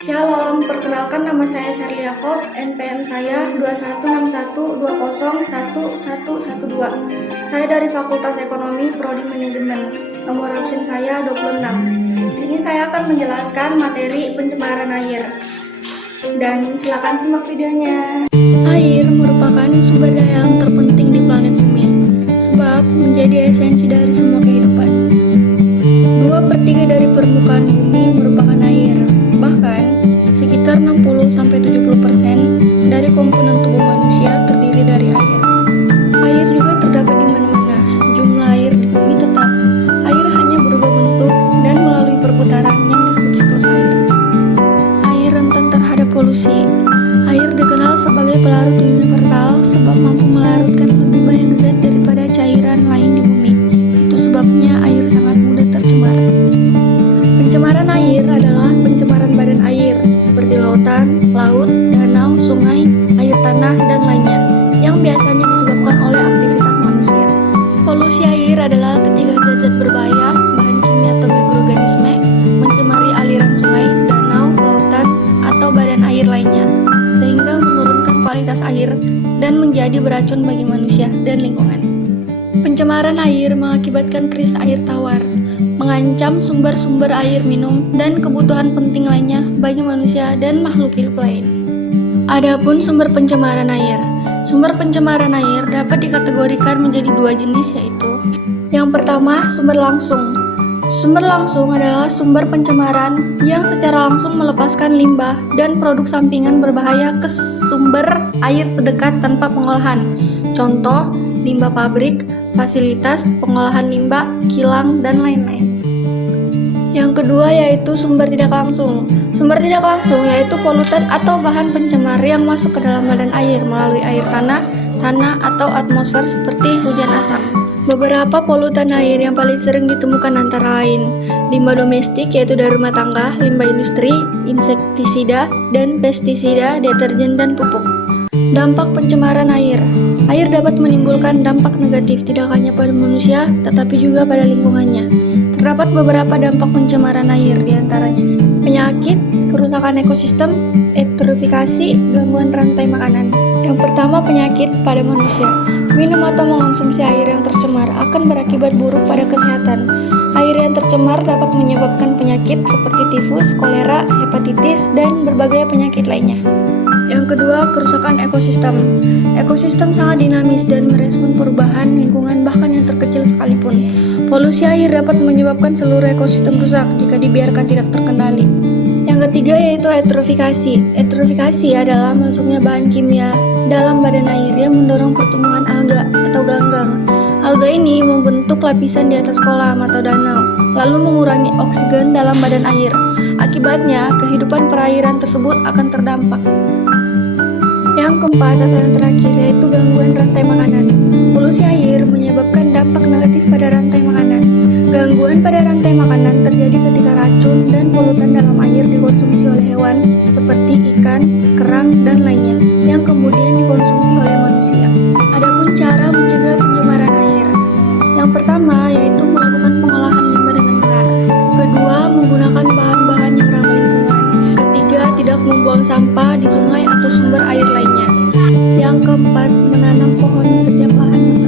Shalom, perkenalkan nama saya Sherly Yakob, NPM saya 216120111112. Saya dari Fakultas Ekonomi, Prodi Manajemen. Nomor absen saya 26. Di sini saya akan menjelaskan materi pencemaran air. Dan silakan simak videonya. Air merupakan sumber daya yang terpenting di planet bumi, sebab menjadi esensi dari semua kehidupan. 2/3 dari permukaan bumi merupakan air. Bahkan, sekitar 60-70% dari komponen tubuh manusia terdiri dari air. Air juga terdapat di mana-mana. Jumlah air di bumi tetap. Air hanya berubah bentuk dan melalui perputaran yang disebut siklus air. Air rentan terhadap polusi. Air dikenal sebagai pelarut universal sebab mampu melarutkan lebih banyak zat daripada cairan lain di bumi. Itu sebabnya air sangat mudah tercemar. Pencemaran air adalah pencemaran badan air seperti lautan, laut, danau, sungai, air tanah, dan lainnya yang biasanya disebabkan oleh aktivitas manusia. Polusi air adalah ketika zat-zat berbahaya, bahan kimia atau mikroorganisme mencemari aliran sungai, danau, lautan, atau badan air lainnya sehingga menurunkan kualitas air dan menjadi beracun bagi manusia dan lingkungan. Pencemaran air mengakibatkan krisis air tawar, mengancam sumber-sumber air minum dan kebutuhan penting lainnya bagi manusia dan makhluk hidup lain. Adapun sumber pencemaran air. Sumber pencemaran air dapat dikategorikan menjadi dua jenis, yaitu yang pertama, sumber langsung. Sumber langsung adalah sumber pencemaran yang secara langsung melepaskan limbah dan produk sampingan berbahaya ke sumber air terdekat tanpa pengolahan. Contoh, limbah pabrik, fasilitas pengolahan limbah, kilang, dan lain-lain. Yang kedua yaitu sumber tidak langsung. Sumber tidak langsung yaitu polutan atau bahan pencemar yang masuk ke dalam badan air melalui air tanah, atau atmosfer seperti hujan asam. Beberapa polutan air yang paling sering ditemukan antara lain limbah domestik yaitu dari rumah tangga, limbah industri, insektisida, dan pestisida, deterjen, dan pupuk. Dampak pencemaran air. Air dapat menimbulkan dampak negatif tidak hanya pada manusia, tetapi juga pada lingkungannya. Terdapat beberapa dampak pencemaran air, diantaranya penyakit, kerusakan ekosistem, eutrofifikasi, gangguan rantai makanan. Yang pertama, penyakit pada manusia. Minum atau mengonsumsi air yang tercemar akan berakibat buruk pada kesehatan. Air yang tercemar dapat menyebabkan penyakit seperti tifus, kolera, hepatitis, dan berbagai penyakit lainnya. Yang kedua, kerusakan ekosistem. Ekosistem sangat dinamis dan merespon perubahan lingkungan bahkan yang terkecil sekalipun. Polusi air dapat menyebabkan seluruh ekosistem rusak jika dibiarkan tidak terkendali. Yang ketiga yaitu eutrofifikasi. Eutrofifikasi adalah masuknya bahan kimia dalam badan air yang mendorong pertumbuhan alga atau ganggang. Alga ini membentuk lapisan di atas kolam atau danau, lalu mengurangi oksigen dalam badan air. Akibatnya, kehidupan perairan tersebut akan terdampak. Yang keempat atau yang terakhir yaitu gangguan rantai makanan. Polusi air menyebabkan dampak negatif pada rantai makanan. Gangguan pada rantai makanan terjadi ketika racun dan polutan dalam air dikonsumsi oleh hewan seperti ikan, kerang, dan lainnya yang kemudian dikonsumsi oleh manusia. Adapun cara mencegah pencemaran air. Yang pertama yaitu melakukan pengolahan limbah dengan benar. Kedua, menggunakan bahan-bahan yang ramah lingkungan. Ketiga, tidak membuang sampah di sungai atau sumber air lainnya. Yang keempat, menanam pohon di setiap lahan yang